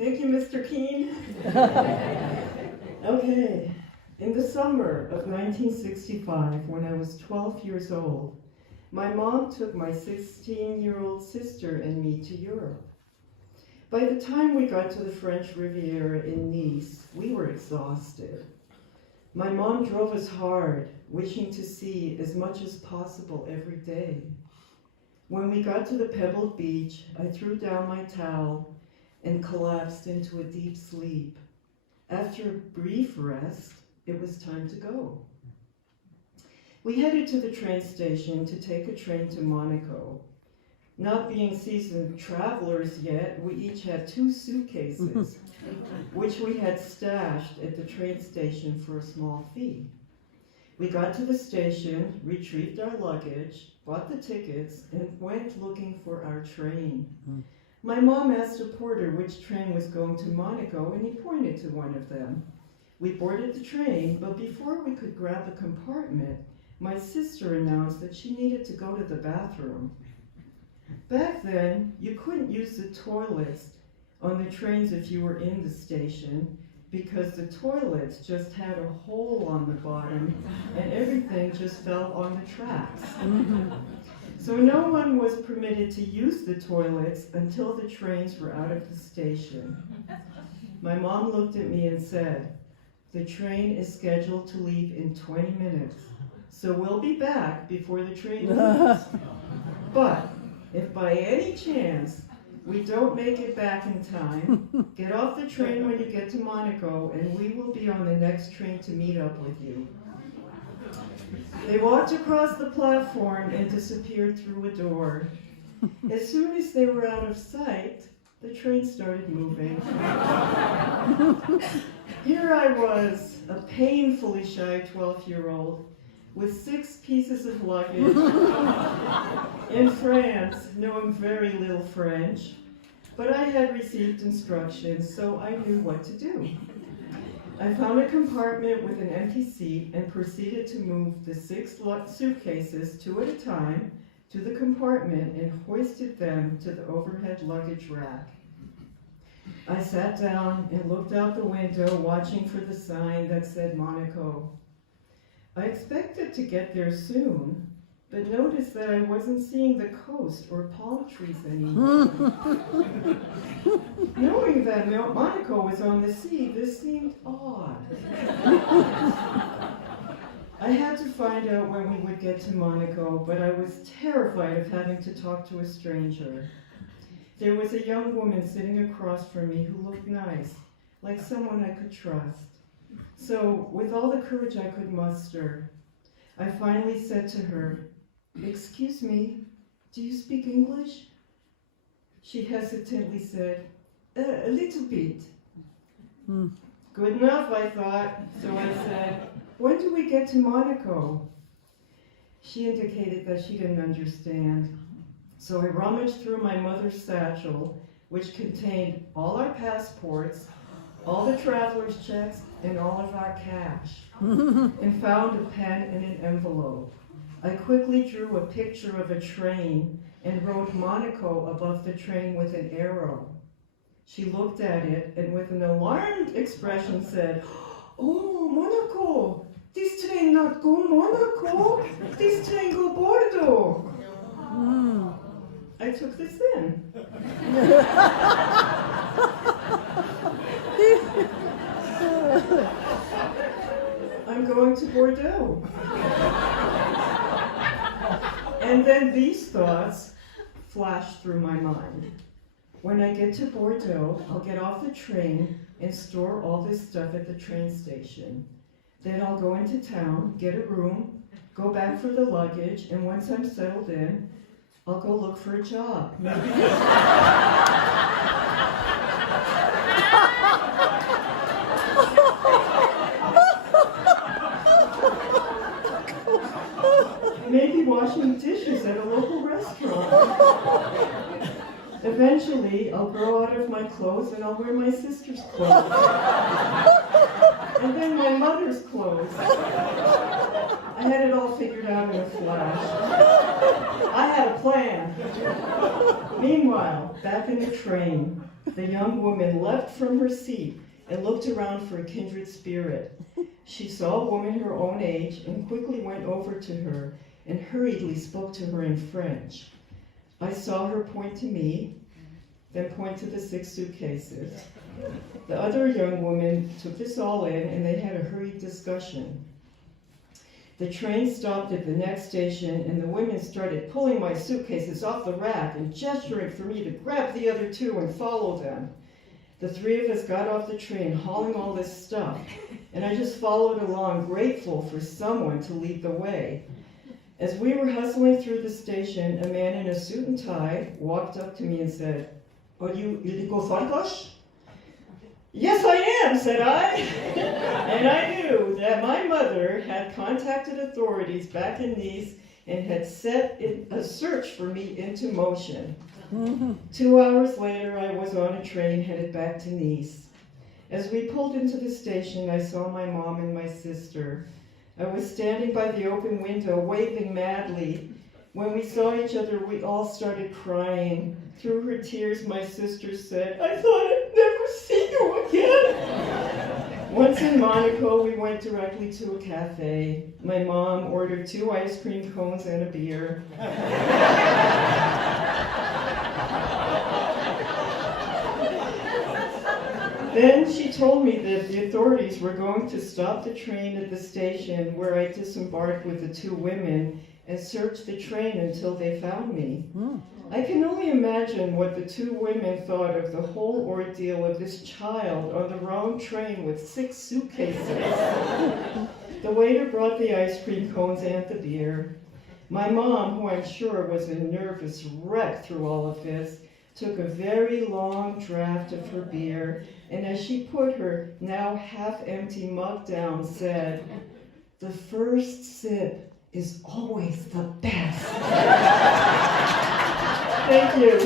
Thank you, Mr. Keene. Okay, in the summer of 1965, when I was 12 years old, my mom took my 16-year-old sister and me to Europe. By the time we got to the French Riviera in Nice, we were exhausted. My mom drove us hard, wishing to see as much as possible every day. When we got to the pebbled beach, I threw down my towel and collapsed into a deep sleep. After a brief rest, it was time to go. We headed to the train station to take a train to Monaco. Not being seasoned travelers yet, we each had 2 suitcases, which we had stashed at the train station for a small fee. We got to the station, retrieved our luggage, bought the tickets, and went looking for our train. My mom asked a porter which train was going to Monaco, and he pointed to one of them. We boarded the train, but before we could grab a compartment, my sister announced that she needed to go to the bathroom. Back then, you couldn't use the toilets on the trains if you were in the station, because the toilets just had a hole on the bottom and everything just fell on the tracks. So no one was permitted to use the toilets until the trains were out of the station. My mom looked at me and said, "The train is scheduled to leave in 20 minutes, so we'll be back before the train leaves. But if by any chance we don't make it back in time, get off the train when you get to Monaco and we will be on the next train to meet up with you." They walked across the platform and disappeared through a door. As soon as they were out of sight, the train started moving. Here I was, a painfully shy 12-year-old, with 6 pieces of luggage, in France, knowing very little French, but I had received instructions, so I knew what to do. I found a compartment with an empty seat and proceeded to move the 6 suitcases 2 at a time to the compartment and hoisted them to the overhead luggage rack. I sat down and looked out the window, watching for the sign that said Monaco. I expected to get there soon, but noticed that I wasn't seeing the coast or palm trees anymore. Knowing that Monaco was on the sea, this seemed odd. I had to find out when we would get to Monaco, but I was terrified of having to talk to a stranger. There was a young woman sitting across from me who looked nice, like someone I could trust. So, with all the courage I could muster, I finally said to her, "Excuse me, do you speak English?" She hesitantly said, "A little bit." Good enough, I thought, so I said, "When do we get to Monaco?" She indicated that she didn't understand. So I rummaged through my mother's satchel, which contained all our passports, all the traveler's checks, and all of our cash, and found a pen and an envelope. I quickly drew a picture of a train and wrote Monaco above the train with an arrow. She looked at it and with an alarmed expression said, "Oh, Monaco! This train not go Monaco, this train go Bordeaux." I took this in. I'm going to Bordeaux. And then these thoughts flashed through my mind. When I get to Bordeaux, I'll get off the train and store all this stuff at the train station. Then I'll go into town, get a room, go back for the luggage, and once I'm settled in, I'll go look for a job. Maybe washing dishes at a local restaurant. Eventually, I'll grow out of my clothes and I'll wear my sister's clothes. And then my mother's clothes. I had it all figured out in a flash. I had a plan. Meanwhile, back in the train, the young woman leapt from her seat and looked around for a kindred spirit. She saw a woman her own age and quickly went over to her and hurriedly spoke to her in French. I saw her point to me, then point to the 6 suitcases. The other young woman took this all in and they had a hurried discussion. The train stopped at the next station and the women started pulling my suitcases off the rack and gesturing for me to grab the other 2 and follow them. The 3 of us got off the train hauling all this stuff, and I just followed along, grateful for someone to lead the way. As we were hustling through the station, a man in a suit and tie walked up to me and said, "Are you Ildi Ingraham?" "Yes, I am," said I. And I knew that my mother had contacted authorities back in Nice and had set a search for me into motion. 2 hours later, I was on a train headed back to Nice. As we pulled into the station, I saw my mom and my sister. I was standing by the open window, waving madly. When we saw each other, we all started crying. Through her tears, my sister said, "I thought I'd never see you again." Once in Monaco, we went directly to a cafe. My mom ordered 2 ice cream cones and a beer. Then she told me that the authorities were going to stop the train at the station where I disembarked with the 2 women and search the train until they found me. I can only imagine what the 2 women thought of the whole ordeal of this child on the wrong train with 6 suitcases. The waiter brought the ice cream cones and the beer. My mom, who I'm sure was a nervous wreck through all of this, took a very long draught of her beer, and as she put her now half-empty mug down, said, "The first sip is always the best." Thank you.